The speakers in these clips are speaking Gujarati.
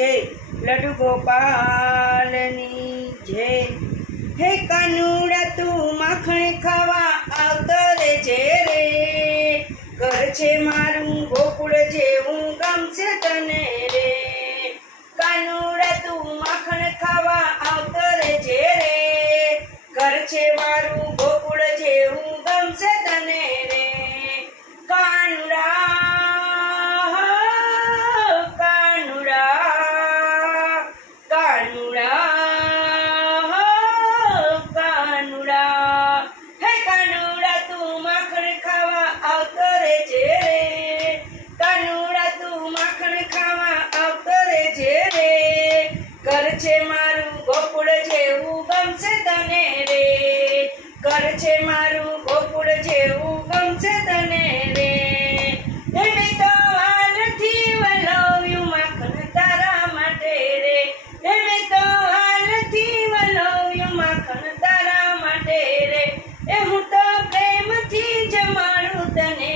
છે લડુ ગોપાલની જે હે કાનુડા, તું માખણ ખાવા આવતો રે રે. ઘર છે મારું, ગોકુળ જેવું ગમશે તને રે. them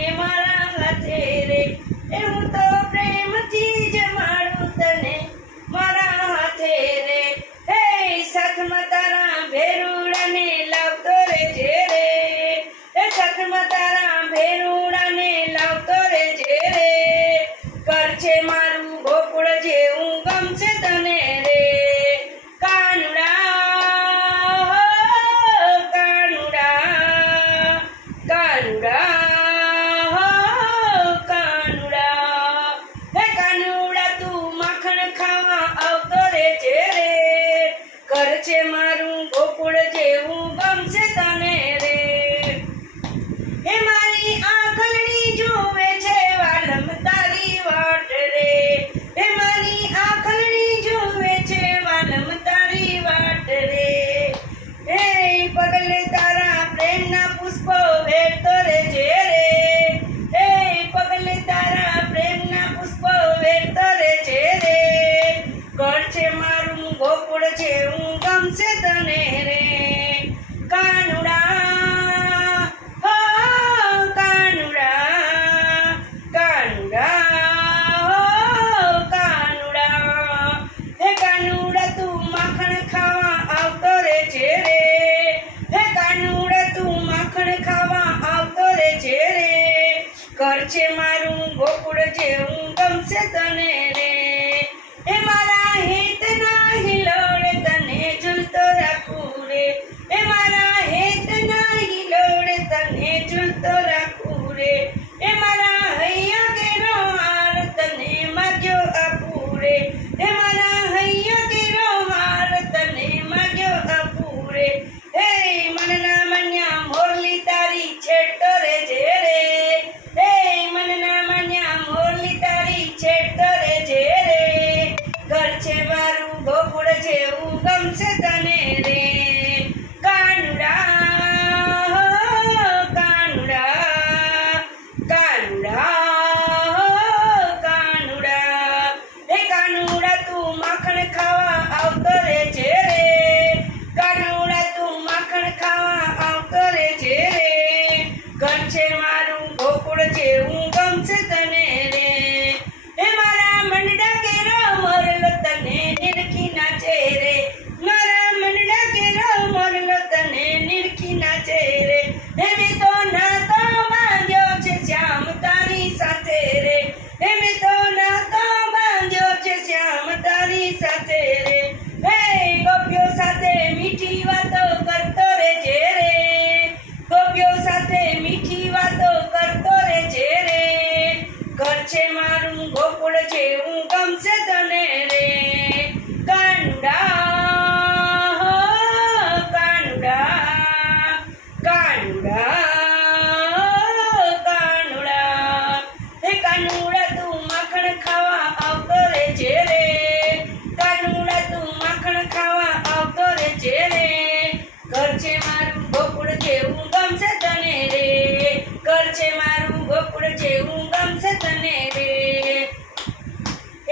મારું ગોકુળ જેવું ગમશે તને રે. એ મારા હિતના હિલો મીઠી વાતો કરતો રહેજે રે. ગોપીઓ સાથે મીઠી વાતો કરતો રહેજે રે. ઘર છે મારું, ગોકુળ છે હું ગમશે